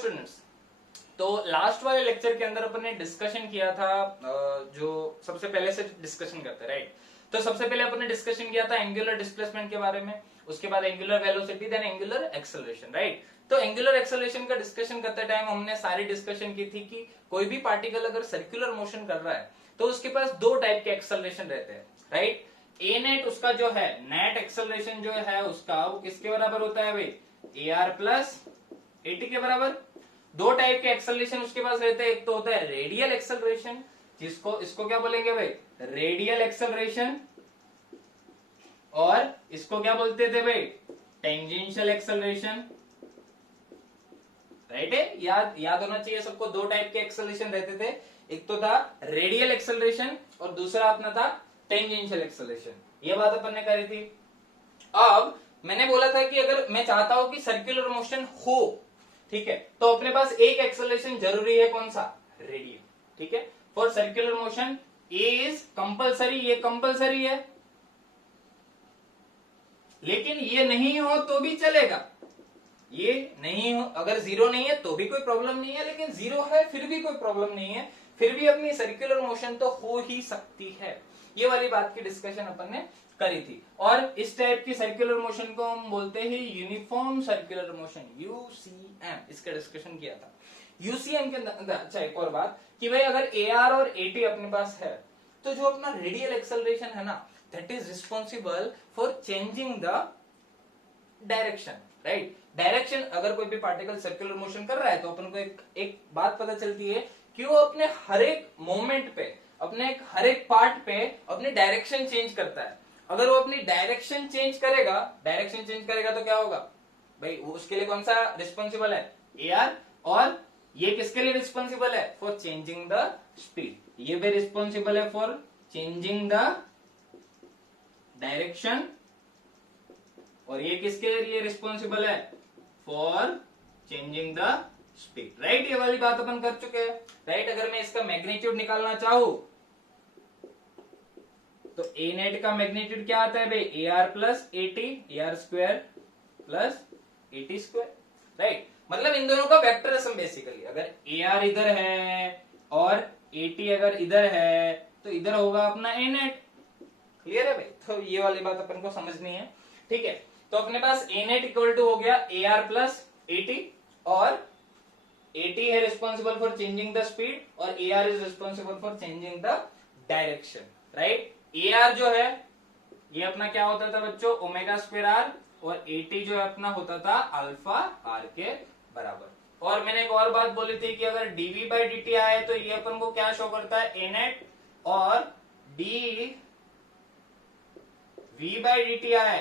Students, तो last वाले lecture के अंदर अपन ने डिस्कशन किया था, जो सबसे पहले से डिस्कशन करते हैं, राइट। तो सबसे पहले अपन ने डिस्कशन किया था एंगुलर डिस्प्लेसमेंट के बारे में, उसके बाद angular velocity, then angular acceleration, right. तो एंगुलर एक्सेलरेशन का डिस्कशन करते टाइम हमने सारी डिस्कशन की थी कि कोई भी पार्टिकल अगर सर्कुलर मोशन कर रहा है तो उसके पास दो टाइप के एक्सेलरेशन रहते हैं, राइट। ए नेट उसका जो है नेट एक्सेलरेशन जो है उसका वो किसके बराबर होता है भाई, ए आर प्लस ए टी के बराबर। दो टाइप के एक्सेलरेशन उसके पास रहते हैं, एक तो होता है रेडियल एक्सेलरेशन, जिसको इसको क्या बोलेंगे भाई, रेडियल एक्सेलरेशन, और इसको क्या बोलते थे भाई, टेंजेंशियल एक्सेलरेशन, राइट है। याद होना चाहिए सबको, दो टाइप के एक्सेलरेशन रहते थे, एक तो था रेडियल एक्सेलरेशन और दूसरा अपना था टेंजेंशियल एक्सेलरेशन। ये बात अपन ने करी थी। अब मैंने बोला था कि अगर मैं चाहता हूं कि सर्कुलर मोशन हो, ठीक है, तो अपने पास एक एक्सेलरेशन जरूरी है, कौन सा, रेडियल, ठीक है। For circular motion A is compulsory, ये कंपल्सरी है, लेकिन ये नहीं हो तो भी चलेगा, ये नहीं हो, अगर जीरो नहीं है तो भी कोई प्रॉब्लम नहीं है, लेकिन जीरो है फिर भी कोई प्रॉब्लम नहीं है, फिर भी अपनी सर्कुलर मोशन तो हो ही सकती है। ये वाली बात की डिस्कशन अपन ने करी थी। और इस टाइप की सर्कुलर मोशन को हम बोलते हैं यूनिफॉर्म सर्कुलर मोशन, यूसीएम, इसका डिस्कशन किया था। यूसीएम के अंदर अच्छा एक और बात कि भाई अगर ए आर और ए टी अपने पास है, तो जो अपना रेडियल एक्सेलरेशन है ना, that is responsible for changing the direction, right. Direction, अगर कोई भी पार्टिकल सर्कुलर मोशन कर रहा है तो अपन को एक बात पता चलती है कि वो अपने हर एक मोमेंट पे, अपने हर एक पार्ट पे अपनी डायरेक्शन चेंज करता है। अगर वो अपनी डायरेक्शन चेंज करेगा तो क्या होगा भाई, वो उसके लिए कौन सा रिस्पॉन्सिबल है, ए आर, और ये किसके लिए रिस्पॉन्सिबल है, फॉर चेंजिंग द स्पीड, ये भी रिस्पॉन्सिबल है फॉर चेंजिंग द डायरेक्शन, और ये किसके लिए रिस्पॉन्सिबल है, for changing the speed, right. ये वाली बात अपन कर चुके हैं, राइट। अगर मैं इसका मैग्नीट्यूड निकालना चाहूं तो ए नेट का मैग्नीट्यूड क्या आता है भाई, ए R plus A T, A R square plus A T square, right. मतलब इन दोनों का वेक्टर सम बेसिकली, अगर ए आर इधर है और ए टी अगर इधर है तो इधर होगा अपना ए नेट, क्लियर है भाई। तो ये वाली बात अपन को समझनी है, ठीक है। तो अपने पास ए नेट इक्वल टू हो गया A R plus A T, और ए टी है responsible for changing the speed और A R is responsible for changing the direction, right. A R जो है ये अपना क्या होता था बच्चों, ओमेगा स्क्वायर आर, और ए टी जो है अपना होता था अल्फा आर के बराबर। और मैंने एक और बात बोली थी कि अगर डीवी बाई डी टी आए तो ये अपन को क्या शो करता है, ए नेट, और d v by D t आए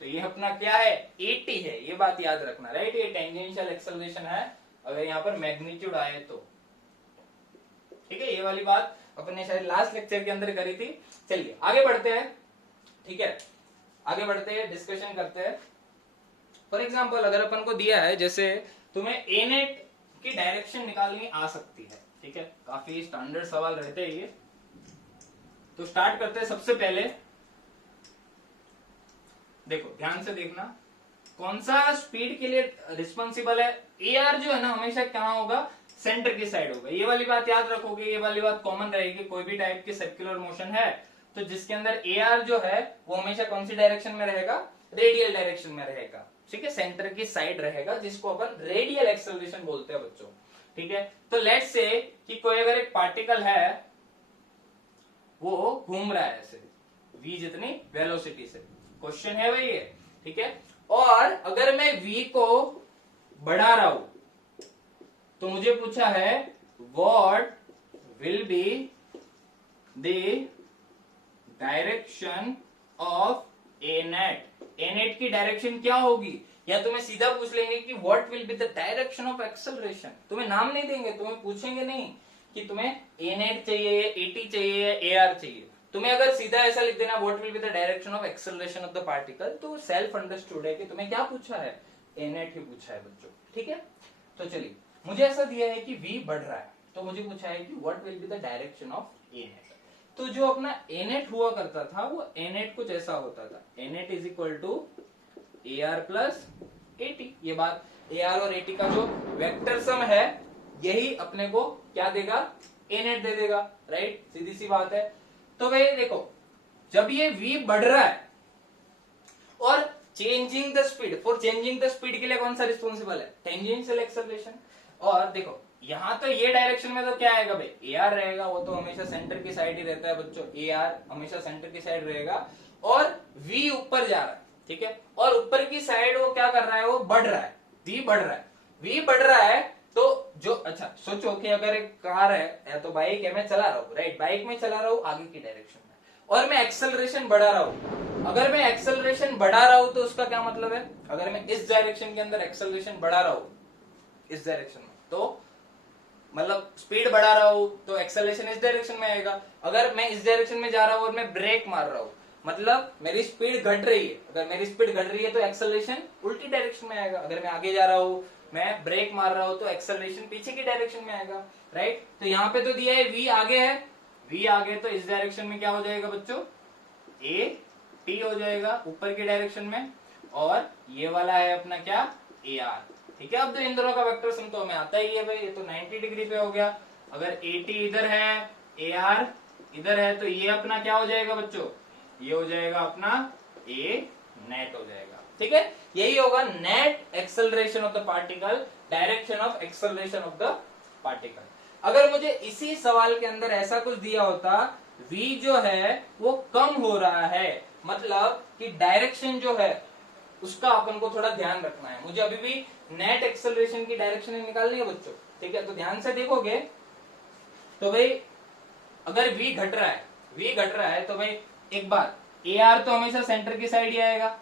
तो ये अपना क्या है, ए टी है, ये बात याद रखना, राइट। ये टेंजेंशियल एक्सेलरेशन है अगर यहाँ पर मैग्नीट्यूड आए तो, ठीक है। ये वाली बात अपन ने शायद लास्ट लेक्चर के अंदर करी थी। चलिए आगे बढ़ते हैं, ठीक है, आगे बढ़ते हैं, डिस्कशन करते हैं। फॉर एग्जाम्पल अगर अपन को दिया है, जैसे तुम्हें ए नेट की डायरेक्शन निकालनी आ सकती है, ठीक है, काफी स्टैंडर्ड सवाल रहते हैं ये। तो स्टार्ट करते हैं। सबसे पहले देखो, ध्यान से देखना, कौन सा स्पीड के लिए रिस्पॉन्सिबल है, ए आर जो है ना हमेशा कहाँ होगा, सेंटर की साइड होगा। ये वाली बात याद रखोगे, ये वाली बात कॉमन रहेगी। कोई भी टाइप की सर्कुलर मोशन है तो जिसके अंदर ए आर जो है वो हमेशा कौन सी डायरेक्शन में रहेगा, रेडियल डायरेक्शन में रहेगा, ठीक है, सेंटर की साइड रहेगा, जिसको अपन रेडियल एक्सेलरेशन बोलते हैं बच्चों, ठीक है। तो लेट्स से कि कोई अगर एक पार्टिकल है वो घूम रहा है ऐसे v जितनी वेलोसिटी से, क्वेश्चन है भाई ये, ठीक है। और अगर मैं v को बढ़ा रहा हूं तो मुझे पूछा है what will be the direction of A net, A net की डायरेक्शन क्या होगी, या तुम्हें सीधा पूछ लेंगे कि what will be the direction of acceleration. तुम्हें नाम नहीं देंगे, तुम्हें पूछेंगे नहीं कि तुम्हें ए नेट चाहिए, ए टी चाहिए, ए आर चाहिए। तुम्हें अगर सीधा ऐसा लिख देना what will be the direction of acceleration of the particle, तो सेल्फ अंडरस्टूड है कि तुम्हें क्या पूछा है, ए नेट ही पूछा है बच्चों, ठीक है। तो चलिए, मुझे ऐसा दिया है कि v बढ़ रहा है, तो मुझे पूछा है कि what will be the direction of A net. तो जो अपना ए नेट हुआ करता था वो ए नेट कुछ ऐसा होता था, A net is equal to A R plus AT। ये बात AR और AT का जो वेक्टर सम है यही अपने को क्या देगा, A नेट दे देगा, राइट, सीधी सी बात है। तो भाई देखो जब ये V बढ़ रहा है और changing the speed, for changing the speed के लिए कौन सा रिस्पॉन्सिबल है, टेंजेंशियल एक्सेलरेशन। और देखो यहां तो ये डायरेक्शन में तो क्या आएगा भाई, AR रहेगा, वो तो हमेशा सेंटर की साइड ही रहता है बच्चों, AR हमेशा सेंटर की साइड रहेगा। और V ऊपर जा रहा है, ठीक है, और ऊपर की साइड वो क्या कर रहा है, वो बढ़ रहा है, V बढ़ रहा है, V बढ़ रहा है। तो जो अच्छा सोचो कि अगर एक कार है या तो बाइक है, मैं चला रहा हूँ, राइट, बाइक में चला रहा हूँ आगे की डायरेक्शन में, और मैं एक्सेलरेशन बढ़ा रहा हूं। अगर मैं एक्सेलरेशन बढ़ा रहा हूं तो उसका क्या मतलब है, अगर मैं इस डायरेक्शन के अंदर एक्सेलरेशन बढ़ा रहा हूं, इस डायरेक्शन में, तो मतलब स्पीड बढ़ा रहा हूं तो एक्सेलरेशन इस डायरेक्शन में आएगा। अगर मैं इस डायरेक्शन में जा रहा हूं और मैं ब्रेक मार रहा हूं, मतलब मेरी स्पीड घट रही है, अगर मेरी स्पीड घट रही है तो एक्सेलरेशन उल्टी डायरेक्शन में आएगा। अगर मैं आगे जा रहा हूं, मैं ब्रेक मार रहा हूं, तो एक्सेलरेशन पीछे की डायरेक्शन में आएगा, राइट। तो यहां पे तो दिया है V आगे है, V आगे, तो इस डायरेक्शन में क्या हो जाएगा बच्चों, AT हो जाएगा ऊपर की डायरेक्शन में, और ये वाला है अपना क्या, AR, ठीक है। अब तो इन दोनों का वेक्टर सम तो हमें आता ही है भाई, ये तो 90 डिग्री पे हो गया। अगर AT इधर है, AR इधर है, तो ये अपना क्या हो जाएगा बच्चों, ये हो जाएगा अपना A नेट हो जाएगा, ठीक है। यही होगा net acceleration of the particle, direction of acceleration of the particle. अगर मुझे इसी सवाल के अंदर ऐसा कुछ दिया होता, V जो है वो कम हो रहा है, मतलब कि डायरेक्शन जो है उसका अपन को थोड़ा ध्यान रखना है, मुझे अभी भी नेट एक्सेलरेशन की डायरेक्शन निकालनी है बच्चों, ठीक है। तो ध्यान से देखोगे तो भाई अगर V घट रहा है, V घट रहा है, तो भाई एक बात, AR तो हमेशा सेंटर की साइड ही आएगा,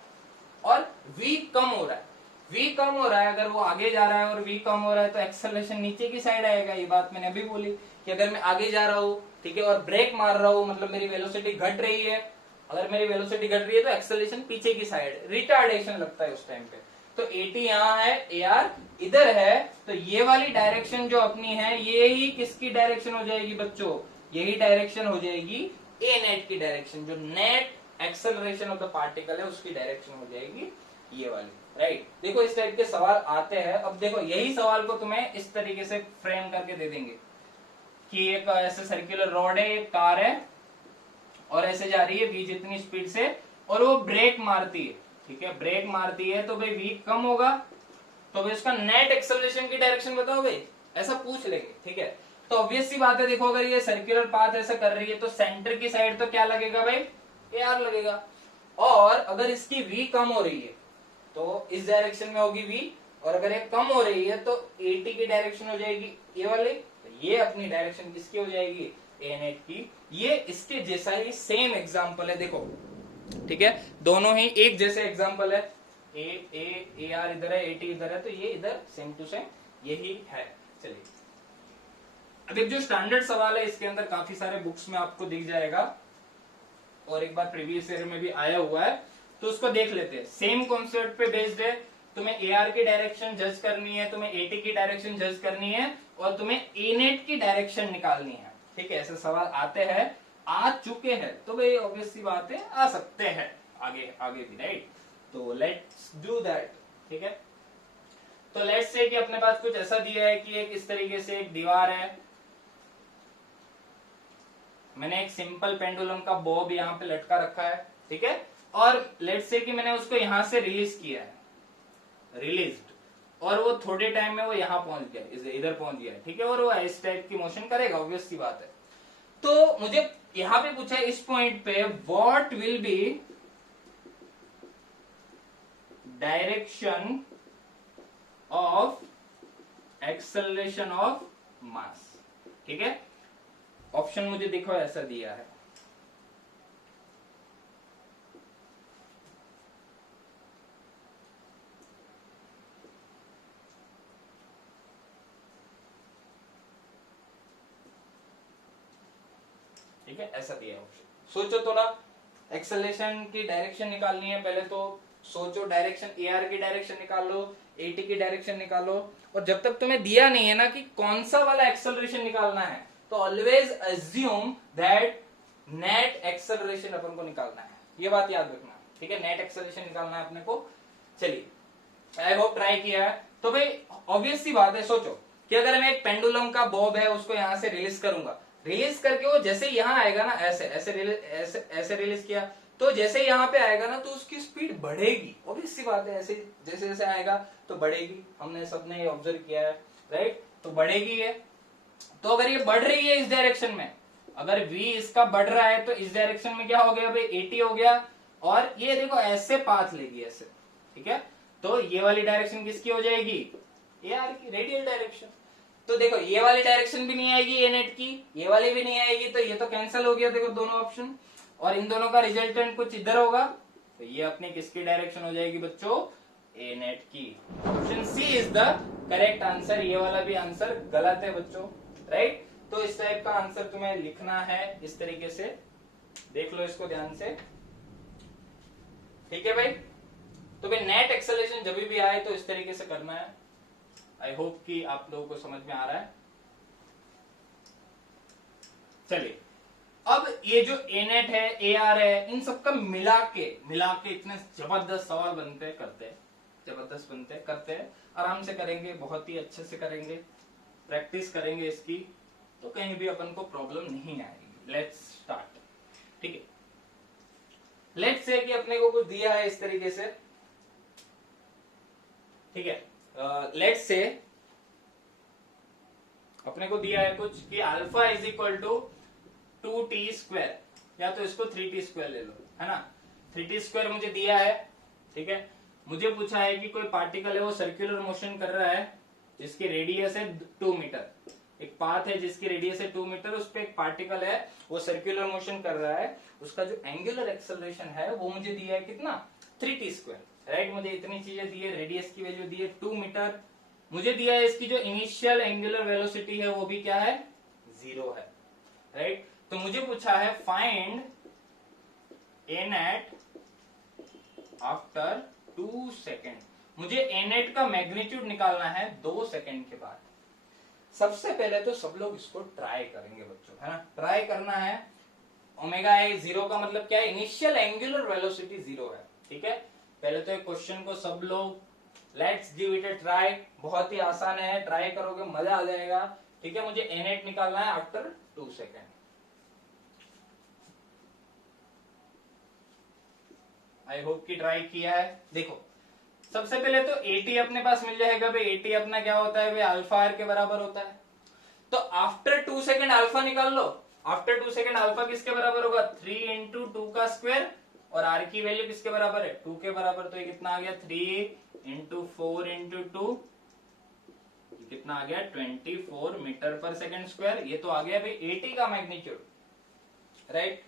और V कम हो रहा है, V कम हो रहा है, अगर वो आगे जा रहा है और V कम हो रहा है तो एक्सेलरेशन नीचे की साइड आएगा। ये बात मैंने अभी बोली कि अगर मैं आगे जा रहा हूँ, ठीक है, और ब्रेक मार रहा हूँ, मतलब मेरी वेलोसिटी घट रही है, अगर मेरी वेलोसिटी घट रही है तो एक्सेलरेशन पीछे की साइड, रिटार्डेशन लगता है उस टाइम पे। तो AT यहाँ है, AR इधर है, तो ये वाली डायरेक्शन जो अपनी है ये ही किसकी डायरेक्शन हो जाएगी बच्चों, यही डायरेक्शन हो जाएगी A नेट की डायरेक्शन, जो net acceleration of the particle है उसकी डायरेक्शन हो जाएगी ये वाली, राइट। देखो इस टाइप के सवाल आते हैं। अब देखो यही सवाल को तुम्हें इस तरीके से फ्रेम करके दे देंगे कि एक ऐसे सर्कुलर रॉड है, एक कार है, और ऐसे जा रही है V जितनी स्पीड से, और वो ब्रेक मारती है, ठीक है, ब्रेक मारती है, तो भाई V कम होगा, तो भाई उसका नेट एक्सेलरेशन की डायरेक्शन बताओ भाई, ऐसा पूछ लेंगे, ठीक है। तो ऑब्वियस सी बात है, देखो अगर ये सर्कुलर पाथ ऐसा कर रही है तो सेंटर की साइड तो क्या लगेगा भाई, AR लगेगा, और अगर इसकी V कम हो रही है तो इस डायरेक्शन में होगी V, और अगर ये कम हो रही है तो AT की डायरेक्शन हो जाएगी ये वाली, तो ये अपनी डायरेक्शन किसकी हो जाएगी, A नेट की। ये इसके जैसा ही सेम एग्जांपल है, देखो, ठीक है, दोनों ही एक जैसे एग्जांपल है, AR इधर है, AT इधर है, तो ये इधर सेम टू सेम यही है। चलिए अब एक जो स्टैंडर्ड सवाल है इसके अंदर काफी सारे बुक्स में आपको दिख जाएगा, और एक बार प्रीवियस ईयर में भी आया हुआ है, तो उसको देख लेते हैं। सेम कॉन्सेप्ट पे बेस्ड है, तुम्हें AR की डायरेक्शन जज करनी है, तुम्हें AT की डायरेक्शन जज करनी है, और तुम्हें A नेट की डायरेक्शन निकालनी है, ठीक है। ऐसे सवाल आते हैं, आ चुके हैं, तो भाई ऑब्वियस सी बात है आ सकते हैं आगे आगे भी, राइट। तो लेट्स डू दैट, ठीक है। तो लेट्स से कि अपने पास कुछ ऐसा दिया है कि एक इस तरीके से एक दीवार है, मैंने एक सिंपल पेंडुलम का बॉब यहाँ पे लटका रखा है, ठीक है, और लेट्स से कि मैंने उसको यहां से रिलीज किया है, रिलीज्ड, और वो थोड़े टाइम में वो यहाँ पहुंच गया, इधर पहुंच गया, ठीक है, और वो इस टाइप की मोशन करेगा, ऑब्वियस सी बात है। तो मुझे यहां पे पूछा है इस पॉइंट पे, what will be direction of acceleration of mass, ठीक है। ऑप्शन मुझे देखो ऐसा दिया है, ठीक है, ऐसा दिया है ऑप्शन। सोचो थोड़ा, एक्सेलरेशन की डायरेक्शन निकालनी है, पहले तो सोचो, डायरेक्शन AR की डायरेक्शन निकालो, AT की डायरेक्शन निकालो, और जब तक तुम्हें दिया नहीं है ना कि कौन सा वाला एक्सेलरेशन निकालना है, तो always assume that net acceleration अपन को निकालना है, ये बात याद रखना, ठीक है, नेट एक्सेलरेशन निकालना है अपने को। चलिए आई होप ट्राई किया है, तो भाई ऑब्वियस सी बात है, सोचो कि अगर मैं एक पेंडुलम का बॉब है उसको यहां से रिलीज करूंगा, रिलीज करके वो जैसे यहां आएगा ना, ऐसे ऐसे रिलीज किया, तो जैसे यहाँ पे आएगा ना तो उसकी स्पीड बढ़ेगी, ऑब्वियस सी बात है, ऐसे जैसे जैसे आएगा तो बढ़ेगी, हमने सबने ऑब्जर्व किया है, राइट, तो बढ़ेगी है। तो अगर ये बढ़ रही है इस डायरेक्शन में, अगर v इसका बढ़ रहा है तो इस डायरेक्शन में क्या हो गया भाई, 80 हो गया, और ये देखो ऐसे पाथ लेगी ऐसे, ठीक है, तो ये वाली डायरेक्शन किसकी हो जाएगी, AR की, रेडियल डायरेक्शन। तो देखो ये वाली डायरेक्शन भी नहीं आएगी A नेट की, ये वाली भी नहीं आएगी, तो ये तो कैंसिल हो गया, देखो दोनों ऑप्शन, और इन दोनों का रिजल्टेंट कुछ इधर होगा, तो ये अपनी किसकी डायरेक्शन हो जाएगी बच्चों, A नेट की। Option C is the correct answer, ये वाला भी आंसर गलत है बच्चों, राइट। तो इस टाइप का आंसर तुम्हें लिखना है इस तरीके से, देख लो इसको ध्यान से, ठीक है भाई। तो भाई नेट एक्सेलरेशन जब भी आए तो इस तरीके से करना है। आई होप कि आप लोगों को समझ में आ रहा है। चलिए, अब ये जो A नेट है, AR है, इन सबका मिला के इतने जबरदस्त सवाल बनते हैं, करते हैं, जबरदस्त बनते हैं, करते हैं, आराम से करेंगे, बहुत ही अच्छे से करेंगे, प्रैक्टिस करेंगे इसकी, तो कहीं भी अपन को प्रॉब्लम नहीं आएगी। लेट्स स्टार्ट, ठीक है। लेट्स से कि अपने को कुछ दिया है इस तरीके से, ठीक है, लेट्स से अपने को दिया है कुछ कि alpha is equal to 2t², या तो इसको 3t² ले लो, है ना, 3t² मुझे दिया है, ठीक है। मुझे पूछा है कि कोई पार्टिकल है वो सर्कुलर मोशन कर रहा है जिसकी रेडियस है 2 मीटर, एक पाथ है जिसकी रेडियस है 2 मीटर, उस पे एक पार्टिकल है वो सर्कुलर मोशन कर रहा है, उसका जो एंगुलर एक्सेलरेशन है वो मुझे दिया है कितना, 3t², राइट। मुझे इतनी चीजें दी है, रेडियस की वैल्यू दी है 2 मीटर, मुझे दिया है इसकी जो इनिशियल एंगुलर वेलोसिटी है वो भी क्या है, 0 है, राइट। तो मुझे पूछा है find A net after 2 second, मुझे A नेट का मैग्नीट्यूड निकालना है 2 सेकेंड के बाद। सबसे पहले तो सब लोग इसको ट्राई करेंगे बच्चों, है ना, ट्राई करना है। ओमेगा ए 0 का मतलब क्या है, इनिशियल एंगुलर वेलोसिटी 0 है, ठीक है। पहले तो एक क्वेश्चन को सब लोग let's give it a try, बहुत ही आसान है, ट्राई करोगे मजा आ जाएगा, ठीक है। मुझे A नेट निकालना है आफ्टर 2 सेकेंड। आई होप कि ट्राई किया है। देखो सबसे पहले तो AT अपने पास मिल जाएगा भाई, AT अपना क्या होता है भाई, अल्फा आर के बराबर होता है। तो आफ्टर 2 सेकेंड अल्फा निकाल लो, आफ्टर 2 सेकेंड अल्फा किसके बराबर होगा, 3 इंटू 2 का स्क्वायर, और आर की वैल्यू किसके बराबर है, 2 के बराबर, तो ये कितना आ गया, 3 इंटू 4 इंटू 2, कितना आ गया, 24 मीटर पर सेकेंड स्क्वायर। ये तो आ गया भाई AT का मैग्नीट्यूड, राइट,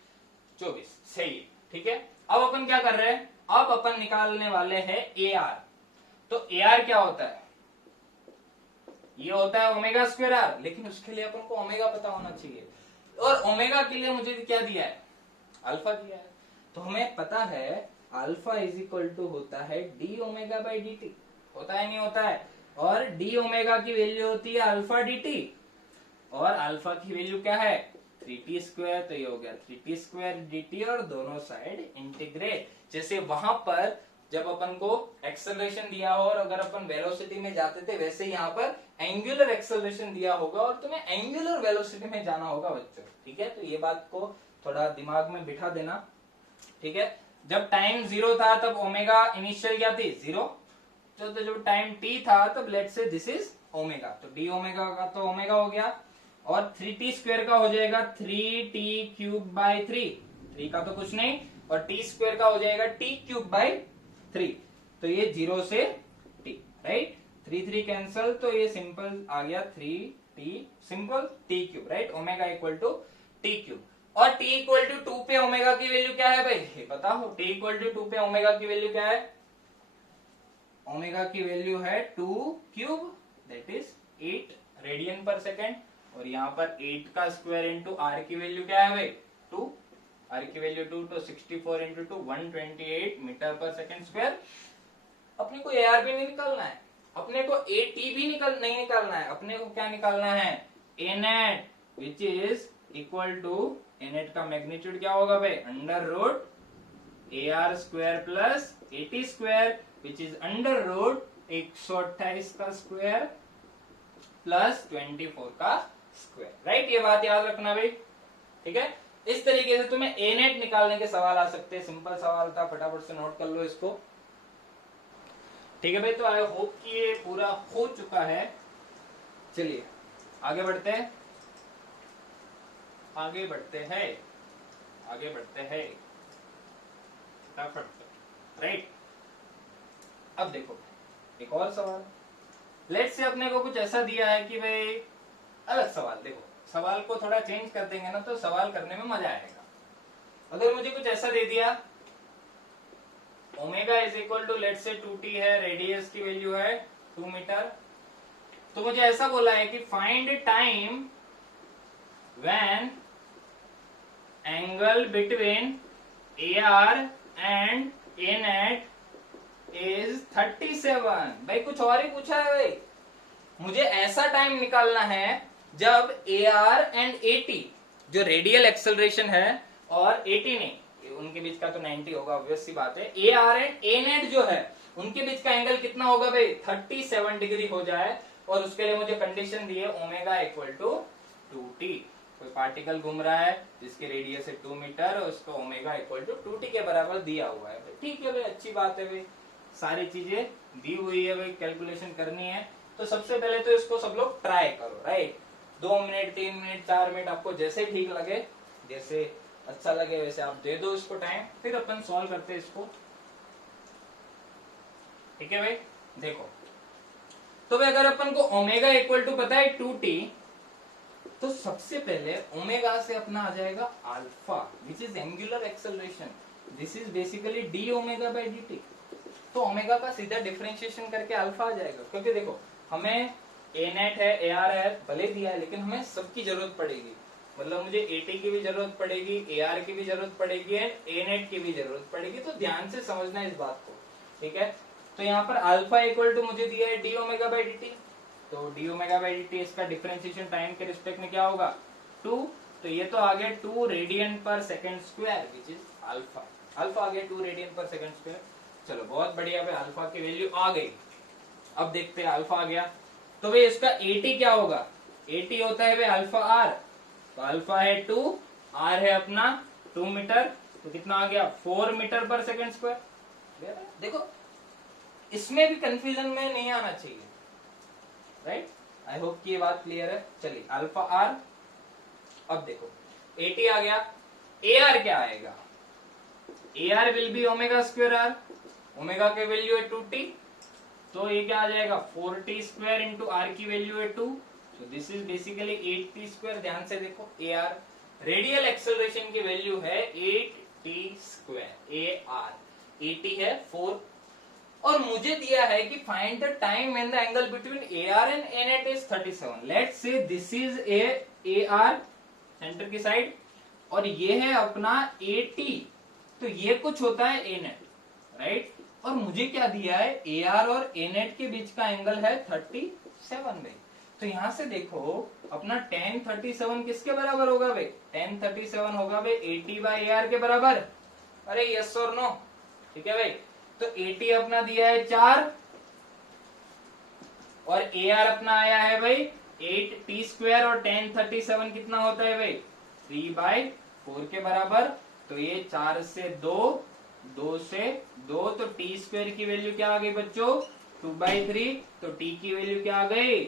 24, सही है, ठीक है। अब अपन क्या कर रहे हैं, अब अपन निकालने वाले हैं AR। तो AR क्या होता है, ये होता है ओमेगा स्क्वायर आर, लेकिन उसके लिए अपन को ओमेगा पता होना चाहिए, और ओमेगा के लिए मुझे क्या दिया है, अल्फा दिया है। तो हमें पता है अल्फा इज इक्वल टू होता है D omega by D T, होता है नहीं होता है, और डी ओमेगा की वैल्यू होती है अल्फा डी टी, और अल्फा की वैल्यू क्या है, 3t², तो ये हो गया 3t² dt, और दोनों साइड इंटीग्रेट। जैसे वहां पर जब अपन को एक्सेलरेशन दिया हो और अगर अपन वेलोसिटी में जाते थे, वैसे यहाँ पर एंगुलर एक्सेलरेशन दिया होगा और तुम्हें एंगुलर वेलोसिटी में जाना होगा बच्चों, ठीक है। तो ये बात को थोड़ा दिमाग में बिठा देना, ठीक है। जब टाइम 0 था तब ओमेगा इनिशियल क्या थी, 0, तो जब टाइम t था तब let's say this is omega, तो डी ओमेगा का तो ओमेगा हो गया, और 3t² का हो जाएगा 3t³ बाई 3 का तो कुछ नहीं, और t² का हो जाएगा t³ बाई 3, तो ये 0 से t, राइट, 3 कैंसल, तो ये सिंपल आ गया 3t simple t³, right, omega equal to t³, और t इक्वल टू 2 पे ओमेगा की वैल्यू क्या है भाई, ये पता हो, t इक्वल टू 2 पे ओमेगा की वैल्यू क्या है, ओमेगा की वैल्यू है 2³ दैट इज 8 रेडियन पर सेकेंड, और यहाँ पर 8 का स्क्वायर इंटू आर की वैल्यू क्या है भाई, 2, आर की वैल्यू 2, तो 64 इंटू 2 128 मीटर पर सेकेंड स्क्वायर। अपने को AR भी नहीं निकालना है, अपने को AT भी नहीं निकालना है, अपने को क्या निकालना है, A net, which is equal to, A net का मैग्नीट्यूड क्या होगा भाई, under root AR² plus AT² which is under root 128 का स्क्वायर प्लस 24 का स्क्वायर, राइट। ये बात याद रखना भाई, ठीक है। इस तरीके से तुम्हें ए नेट निकालने के सवाल आ सकते हैं। सिंपल सवाल था, फटाफट से नोट कर लो इसको, ठीक है भाई। तो आई होप कि ये पूरा हो चुका है। चलिए आगे बढ़ते हैं, आगे बढ़ते हैं, आगे बढ़ते हैं फटाफट, राइट। अब देखो एक और सवाल, लेट्स से अपने को कुछ ऐसा दिया है कि भाई अलग सवाल, देखो सवाल को थोड़ा चेंज कर देंगे ना तो सवाल करने में मजा आएगा। अगर मुझे कुछ ऐसा दे दिया, omega is equal to let's say 2t है, रेडियस की वैल्यू है 2 मीटर, तो मुझे ऐसा बोला है कि find time when angle between AR and A net is 37। भाई कुछ और ही पूछा है भाई, मुझे ऐसा टाइम निकालना है जब AR एंड AT जो रेडियल एक्सेलरेशन है और AT नहीं, उनके बीच का तो 90 होगा, ऑब्वियस सी बात है। AR एंड A net जो है उनके बीच का एंगल कितना होगा भाई, 37 डिग्री हो जाए। और उसके लिए मुझे कंडीशन दी है ओमेगा इक्वल टू 2t। कोई पार्टिकल घूम रहा है जिसकी रेडियस है 2 मीटर और उसका ओमेगा इक्वल टू 2t के बराबर दिया हुआ है। ठीक है भाई, अच्छी बात है भाई, सारी चीजें दी हुई है भाई, कैलकुलेशन करनी है। तो सबसे पहले तो इसको सब लोग ट्राई करो, राइट। 2 मिनट 3 मिनट 4 मिनट आपको जैसे ठीक लगे, जैसे अच्छा लगे वैसे आप दे दो इसको टाइम, फिर अपन सॉल्व करते हैं इसको, ठीक है भाई। देखो तो भाई अगर अपन को ओमेगा इक्वल टू पता है 2t, तो सबसे पहले ओमेगा से अपना आ जाएगा alpha which is angular acceleration, this is basically D omega by D T. तो ओमेगा का सीधा डिफरेंशिएशन करके अल्फा आ जाएगा, क्योंकि देखो हमें ए नेट है AR है भले दिया है, लेकिन हमें सबकी जरूरत पड़ेगी। मतलब मुझे AT की भी जरूरत पड़ेगी, AR की भी जरूरत पड़ेगी, ए नेट की भी जरूरत पड़ेगी। तो ध्यान से समझना इस बात को, ठीक है। तो यहाँ पर अल्फा इक्वल टू मुझे दिया है D omega by D T, तो D omega by D T इसका डिफरेंशिएशन टाइम के रिस्पेक्ट में क्या होगा 2, तो ये तो आ गया 2 रेडियन पर second square which is alpha. Alpha आ गया 2 रेडियन पर सेकंड स्क्वायर। चलो बहुत बढ़िया भाई, अल्फा की वैल्यू आ गई। अब देखते हैं अल्फा आ गया तो भाई इसका AT क्या होगा, AT होता है भाई अल्फा आर, तो अल्फा है 2, आर है अपना 2 मीटर, तो कितना आ गया 4 मीटर पर सेकंड स्क्वायर। देखो इसमें भी कंफ्यूजन में नहीं आना चाहिए, राइट। आई होप कि ये बात क्लियर है। चलिए अल्फा आर, अब देखो AT आ गया, AR क्या आएगा, AR will be omega square R, omega की वैल्यू है 2t, तो ये क्या आ जाएगा 4t स्क्वायर इंटू आर की वैल्यू है 2, so this is basically 8t square. ध्यान से देखो AR रेडियल एक्सेलरेशन की वैल्यू है 8t स्क्वायर, AR AT है 4, और मुझे दिया है कि find the time when the angle between AR and A net is 37। Let's say this is AR centre की साइड और ये है अपना AT, तो ये कुछ होता है A net, राइट। और मुझे क्या दिया है AR और A net के बीच का एंगल है 37 में। तो यहां से देखो अपना tan 37 किसके बराबर होगा भाई, tan 37 होगा भाई AT बाई AR के बराबर। अरे यस और नो, ठीक है भाई। तो AT अपना दिया है 4 और AR अपना आया है भाई 8t स्क्वायर, और tan 37 कितना होता है भाई 3/4 के बराबर। तो ये 4 से 2, 2 से 2, तो t स्क्वायर की वैल्यू क्या आ गई बच्चों 2/3, तो t की वैल्यू क्या आ गई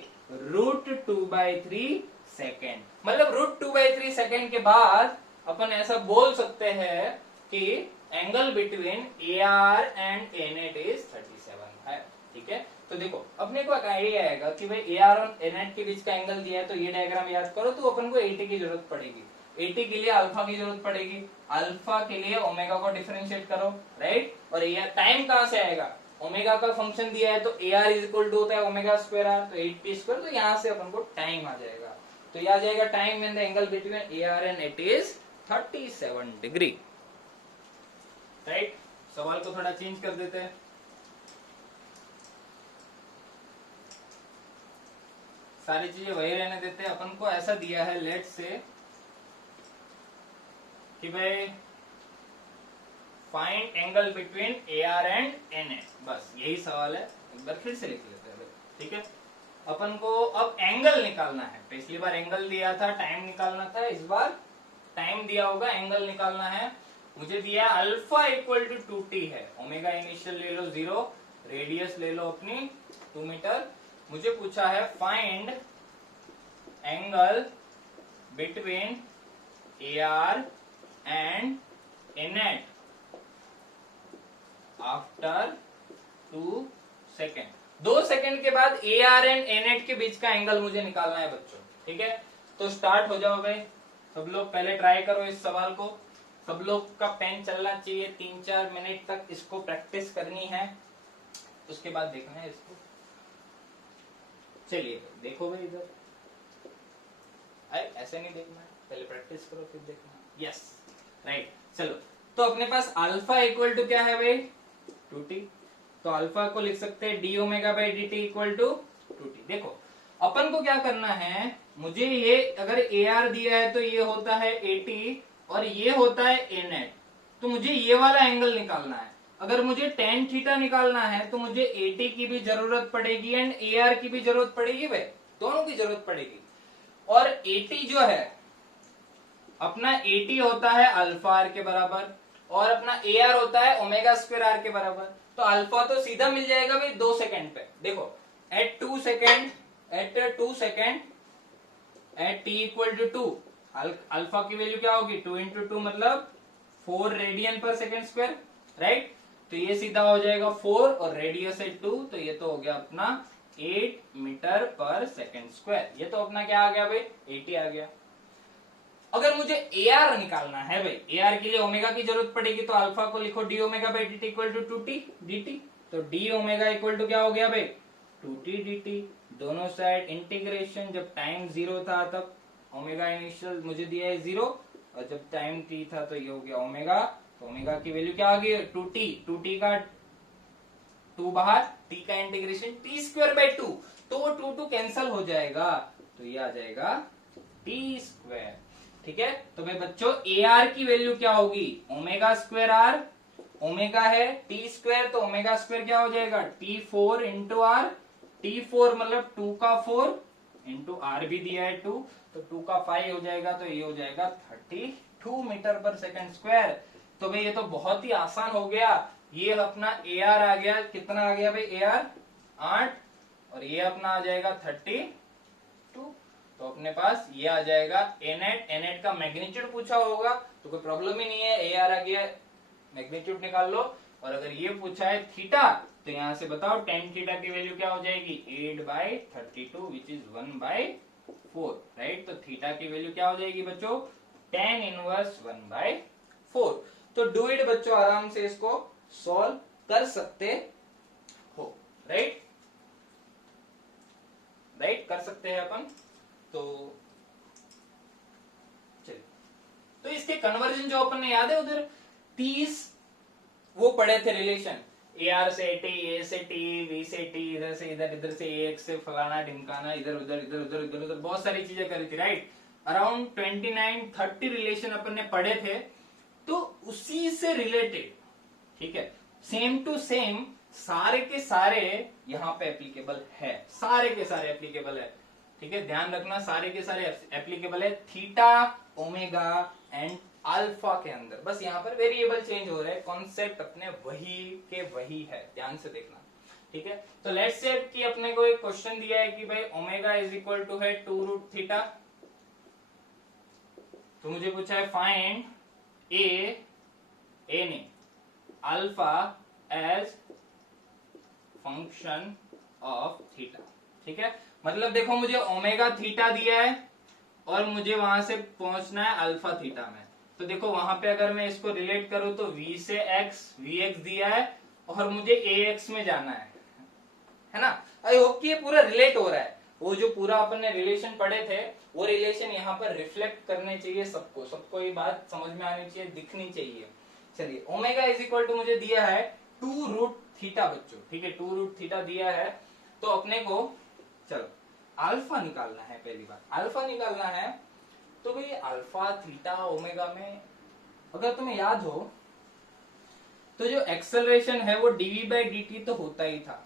√2/3 सेकेंड। मतलब √2/3 सेकेंड के बाद अपन ऐसा बोल सकते हैं कि angle between AR and A net is 37 है, ठीक है। तो देखो अपने को आइडिया आएगा कि भाई AR और A net के बीच का एंगल दिया है, तो ये डायग्राम याद करो, तो अपन को AT की जरूरत पड़ेगी, AT के लिए अल्फा की जरूरत पड़ेगी, अल्फा के लिए ओमेगा को डिफरेंशिएट करो, राइट। और टाइम कहां से आएगा, ओमेगा का फंक्शन दिया है तो AR इज इक्वल टू होता है ओमेगा स्क्वायर आर, तो 8t स्क्वायर, तो यहां से अपन को टाइम आ जाएगा। तो ये आ जाएगा time when the angle between AR and AT is 37 degree, right. सवाल को थोड़ा चेंज कर देते हैं, सारी चीजें वही रहने देते हैं। अपन को ऐसा दिया है लेट्स से कि भाई find angle between AR and A net, बस यही सवाल है, एक बार फिर से लिख लेते हैं, ठीक है। अपन को अब एंगल निकालना है। पिछली बार एंगल दिया था, टाइम निकालना था, इस बार टाइम दिया होगा, एंगल निकालना है। मुझे दिया अल्फा इक्वल टू 2t है, ओमेगा इनिशियल ले लो 0, रेडियस ले लो अपनी 2 मीटर। मुझे पूछा है find angle between AR and NAT after 2 second. 2 second के बाद AR एंड NAT के बीच का एंगल मुझे निकालना है बच्चों, ठीक है। तो स्टार्ट हो जाओ भाई, सब लोग पहले ट्राई करो इस सवाल को। सब लोग का पेन चलना चाहिए, 3-4 मिनट तक इसको प्रैक्टिस करनी है, उसके बाद देखना है इसको। चलिए देखो भाई इधर, ऐसे नहीं देखना है, पहले प्रैक्टिस करो फिर देखना। यस राइट, चलो। तो अपने पास अल्फा इक्वल टू क्या है भाई 2t, तो अल्फा को लिख सकते हैं d omega by D t equal to 2t। देखो अपन को क्या करना है, मुझे ये अगर AR दिया है तो ये होता है AT और ये होता है ANET, तो मुझे ये वाला एंगल निकालना है। अगर मुझे tan थीटा निकालना है तो मुझे AT की भी जरूरत पड़ेगी एंड AR की भी जरूरत पड़ेगी भाई, दोनों की जरूरत पड़ेगी। और AT जो है अपना AT होता है अल्फा आर के बराबर और अपना AR होता है ओमेगा स्क्वायर आर के बराबर। तो अल्फा तो सीधा मिल जाएगा भाई 2 सेकेंड पे। देखो at 2 second at t equal to 2, alpha की वैल्यू क्या होगी 2 इंटू 2 मतलब 4 रेडियन पर सेकेंड स्क्वायर, राइट। तो ये सीधा हो जाएगा 4 और रेडियस है 2, तो ये तो हो गया अपना 8 मीटर पर सेकेंड स्क्वायर। ये तो अपना क्या आ गया भाई 80 आ गया। अगर मुझे AR निकालना है भाई, AR के लिए ओमेगा की जरूरत पड़ेगी, तो अल्फा को लिखो d omega by D t equal to 2t dt। तो डी ओमेगा इक्वल टू क्या हो गया भाई 2t dt। दोनों साइड इंटीग्रेशन, जब टाइम 0 था तब ओमेगा इनिशियल मुझे दिया है 0 और जब टाइम t था तो ये हो गया ओमेगा। तो ओमेगा की वैल्यू क्या आ गई 2t का 2 बाहर, t का इंटीग्रेशन t स्क्वायर बाई 2, तो वो 2 कैंसल हो जाएगा, तो ये आ जाएगा t स्क्वायर, ठीक है। तो भाई बच्चों AR की वैल्यू क्या होगी ओमेगा स्क्वायर आर, ओमेगा है t स्क्वायर, तो ओमेगा स्क्वायर क्या हो जाएगा T4 इंटू आर, T4 मतलब 2 का 4 इंटू आर भी दिया है 2, तो 2 का 5 हो जाएगा, तो ये हो जाएगा 32 मीटर पर सेकंड स्क्वायर। तो भाई ये तो बहुत ही आसान हो गया। ये अपना AR आ गया, कितना आ गया भाई AR 8 और ये अपना आ जाएगा 32, तो अपने पास ये आ जाएगा NAT का मैग्नीट्यूड पूछा होगा तो कोई प्रॉब्लम ही नहीं है, AR आ गया, मैग्नीट्यूड निकाल लो। और अगर ये पूछा है थीटा तो यहां से बताओ tan थीटा की वैल्यू क्या हो जाएगी 8/32 विच इज 1/4, राइट। तो थीटा की वैल्यू क्या हो जाएगी बच्चों tan इनवर्स 1/4। तो डू इट बच्चों, आराम से इसको सॉल्व कर सकते हो, राइट कर सकते हैं अपन। तो चलिए, तो इसके कन्वर्जन जो अपन ने याद है उधर 30 वो पढ़े थे रिलेशन, AR से AT, A से T, V से T, इधर से इधर, इधर से AX से फलाना ढिमकाना, इधर उधर इधर उधर इधर उधर बहुत सारी चीजें करी थी, राइट। अराउंड 29-30 रिलेशन अपन ने पढ़े थे, तो उसी से रिलेटेड, ठीक है, सेम टू सेम सारे के सारे यहाँ पे एप्लीकेबल है, सारे के सारे एप्लीकेबल है, ठीक है। ध्यान रखना सारे के सारे एप्लीकेबल है थीटा, ओमेगा एंड अल्फा के अंदर, बस यहाँ पर वेरिएबल चेंज हो रहे हैं, कॉन्सेप्ट अपने वही के वही है, ध्यान से देखना, ठीक है। तो लेट्स से कि अपने को एक क्वेश्चन दिया है कि भाई ओमेगा इज इक्वल टू है 2√θ, तो मुझे पूछा है फाइंड ए नहीं alpha as function of theta, ठीक है। मतलब देखो मुझे ओमेगा थीटा दिया है और मुझे वहां से पहुंचना है अल्फा थीटा में, तो देखो वहां पे अगर मैं इसको रिलेट करूं तो v से x, vx दिया है और मुझे ax में जाना है ना। आई होप कि ये पूरा रिलेट हो रहा है, वो जो पूरा अपन ने रिलेशन पढ़े थे वो रिलेशन यहाँ पर रिफ्लेक्ट करने चाहिए, सबको ये बात समझ में आनी चाहिए, दिखनी चाहिए। चलिए ओमेगा इज इक्वल टू मुझे दिया है 2√θ बच्चों, ठीक है, 2√θ दिया है, तो अपने को चलो अल्फा निकालना है, पहली बार अल्फा निकालना है। तो भाई अल्फा थीटा ओमेगा में अगर तुम्हें याद हो तो जो एक्सेलरेशन है वो dv/dt तो होता ही था,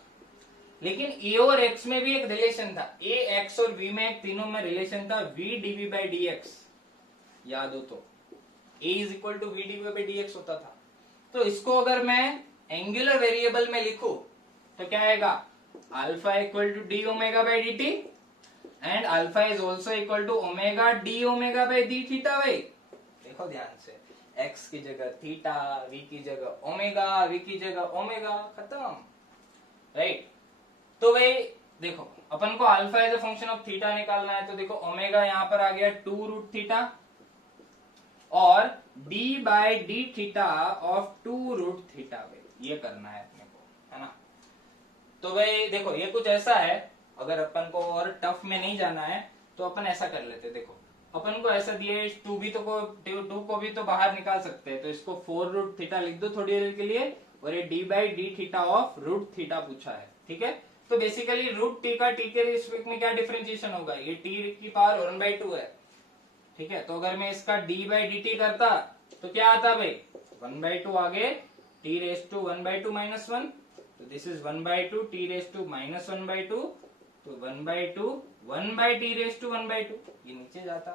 लेकिन ए और एक्स में भी एक रिलेशन था, ए एक्स और वी में एक तीनों में रिलेशन था V D V by D X, याद हो तो A is equal to V D V by D X होता था। तो इसको अगर मैं एंगुलर वेरिएबल में लिखूं तो क्या आएगा, alpha equal to d omega by D t and alpha is also equal to omega d omega by d theta भाई। देखो ध्यान से, एक्स की जगह थीटा, वी की जगह ओमेगा, वी की जगह ओमेगा, खत्म, राइट। तो भाई देखो अपन को alpha as a function of theta निकालना है, तो देखो ओमेगा यहां पर आ गया 2 रूट थीटा और d by d theta of 2 root theta, भाई ये करना है अपने को, है ना। तो भाई देखो ये कुछ ऐसा है, अगर अपन को और टफ में नहीं जाना है तो अपन ऐसा कर लेते, देखो अपन को ऐसा दिया है, 2 को भी तो बाहर निकाल सकते हैं, तो इसको 4 रूट थीटा लिख दो थोड़ी देर के लिए, और ये d by d theta of root theta पूछा है, ठीक है। तो बेसिकली रूट टी का टी के रिस्पेक्ट में क्या डिफरेंशिएशन होगा, ये टी की पावर 1/2 है, ठीक है। तो अगर मैं इसका d बाई डी टी करता तो क्या आता भाई, 1/2 आगे t रेस टू 1/2 माइनस 1, तो this is 1/2 t raise to minus 1/2, तो 1/2 1/t रेस टू 1/2, ये नीचे जाता,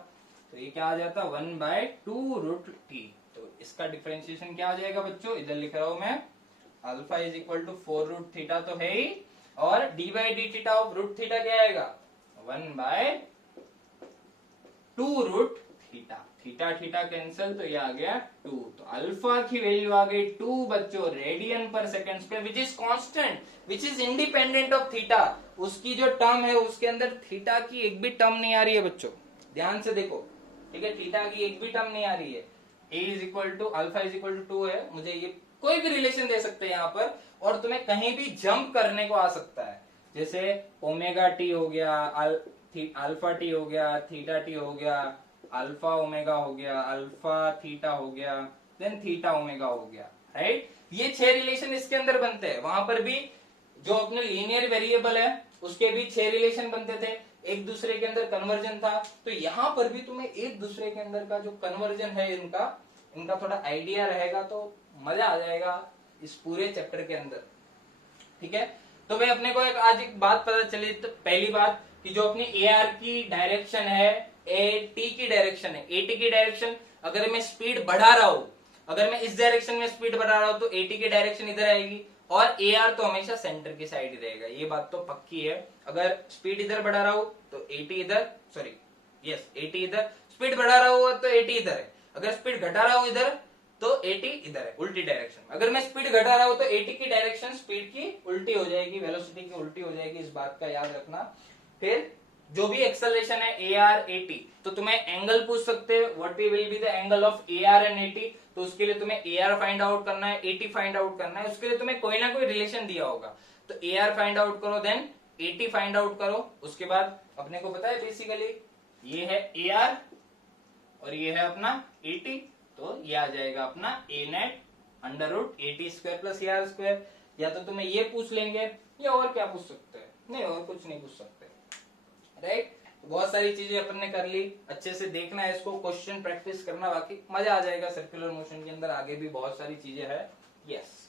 तो ये क्या आ जाता 1/2 रूट टी। तो इसका डिफरेंशिएशन क्या आ जाएगा बच्चों, इधर लिख रहा हूं मैं, alpha is equal to 4 root theta तो है ही, और d by d theta of root theta क्या आएगा 1/2 root theta, theta theta cancel, तो ये आ गया 2, तो अल्फा की वैल्यू आ गई 2 बच्चों रेडियन पर second square, which is constant, which is independent of theta. उसकी जो टर्म है उसके अंदर थीटा की एक भी टर्म नहीं आ रही है बच्चों, ध्यान से देखो, ठीक है, थीटा की एक भी टर्म नहीं आ रही है। a is equal to alpha is equal to 2 है, मुझे ये कोई भी रिलेशन दे सकते हैं यहाँ पर, और तुम्हें कहीं भी जंप करने को आ सकता है, जैसे ओमेगा टी हो गया, अल्फा टी हो गया, थीटा टी हो गया, अल्फा ओमेगा हो गया, अल्फा थीटा हो गया, देन थीटा ओमेगा हो गया, राइट। ये 6 रिलेशन इसके अंदर बनते हैं, वहां पर भी जो अपने लीनियर वेरिएबल है उसके भी 6 रिलेशन बनते थे, एक दूसरे के अंदर कन्वर्जन था, तो यहां पर भी तुम्हें एक दूसरे के अंदर का जो कन्वर्जन है इनका थोड़ा आइडिया रहेगा तो मजा आ जाएगा इस पूरे चैप्टर के अंदर, ठीक है। तो भाई अपने को आज एक बात पता चली, तो पहली बात कि जो अपनी ए आर की डायरेक्शन है, ए टी की डायरेक्शन है, ए टी की डायरेक्शन, अगर मैं स्पीड बढ़ा रहा हूं, अगर मैं इस डायरेक्शन में स्पीड बढ़ा रहा हूं तो ए टी की डायरेक्शन इधर आएगी, और ए आर तो हमेशा सेंटर की साइड ही रहेगा, ये बात तो पक्की है। अगर स्पीड इधर बढ़ा रहा हूं तो ए टी इधर, सॉरी यस ए टी इधर, स्पीड बढ़ा रहा हूं तो ए टी इधर है, अगर स्पीड घटा रहा हूं इधर तो एटी इधर है, उल्टी डायरेक्शन में। अगर मैं स्पीड घटा रहा हूं तो एटी की डायरेक्शन स्पीड की उल्टी हो जाएगी, वेलोसिटी की उल्टी हो जाएगी, इस बात का याद रखना। फिर जो भी एक्सेलरेशन है ए आर ए टी, तो तुम्हें एंगल पूछ सकते हैं, what will be the angle of A R and A T, तो उसके लिए तुम्हें ए आर फाइंड आउट करना है, ए टी फाइंड आउट करना है, उसके लिए तुम्हें कोई ना कोई रिलेशन दिया होगा, तो ए आर फाइंड आउट करो, then a t find out करो, उसके बाद अपने को पता है बेसिकली ये है ए आर और ये है अपना ए टी, तो ये आ जाएगा अपना A net under root A T square plus A R square. या तो तुम्हें ये पूछ लेंगे या और क्या पूछ सकते हैं, नहीं और कुछ नहीं पूछ सकते, राइट। बहुत सारी चीजें अपन ने कर ली, अच्छे से देखना है इसको, क्वेश्चन प्रैक्टिस करना, बाकी मजा आ जाएगा। सर्कुलर मोशन के अंदर आगे भी बहुत सारी चीजें है, यस।